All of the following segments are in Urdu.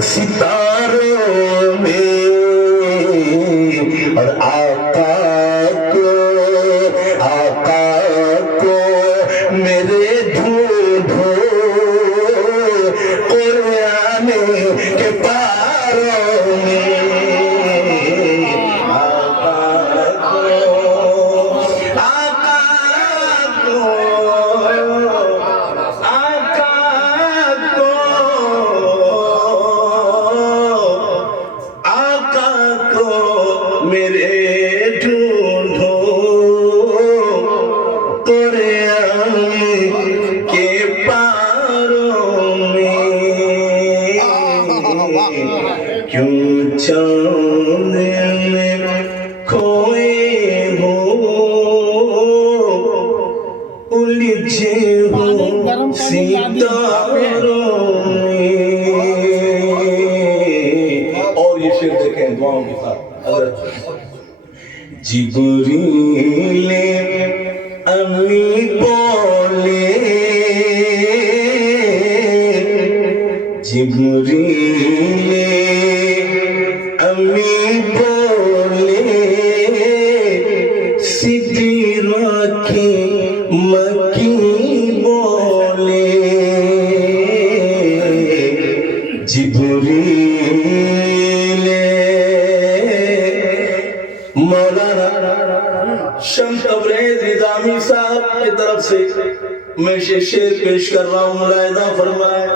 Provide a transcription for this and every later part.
ستاروں میں اور آقا کو میرے ڈھونڈو قرآن کے پاروں میں کیوں چاند میں کھوئے ہو الجھے ہو ستاروں میں. اور یہ شعر دیکھیں دعاؤں کے ساتھ. جبریل امی بولے جبریل امی بولے سدرا کی مکی بولے جبریل. مولانا شمس تبریز نظامی صاحب کی طرف سے میں یہ شعر پیش کر رہا ہوں، ملاحظہ فرمائے.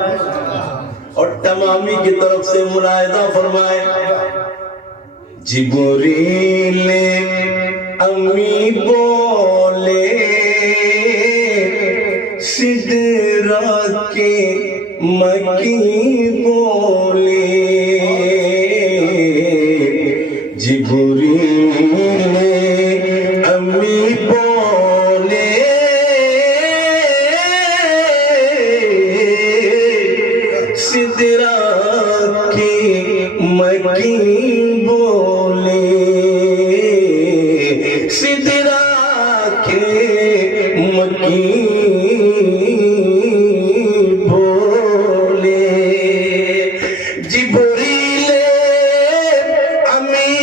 اور تمامی کی طرف سے ملاحظہ فرمائے. جبریل امی بولے سدرا کے مکی بولے جبریل امی بولے سدرا کی مکی بولے سدرا کے مکی بولے جبریل امی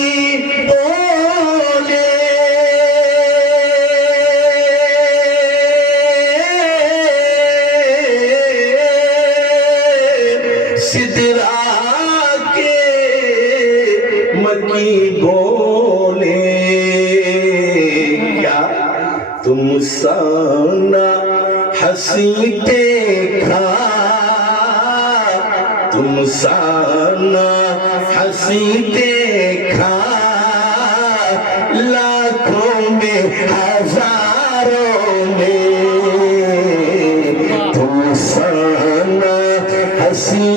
بولے سدرا کے مکی بولے. کیا تم سانا ہنسی دیکھا تم سانا ہنسی دیکھا لاکھوں میں ہزاروں میں تم سانا ہنسی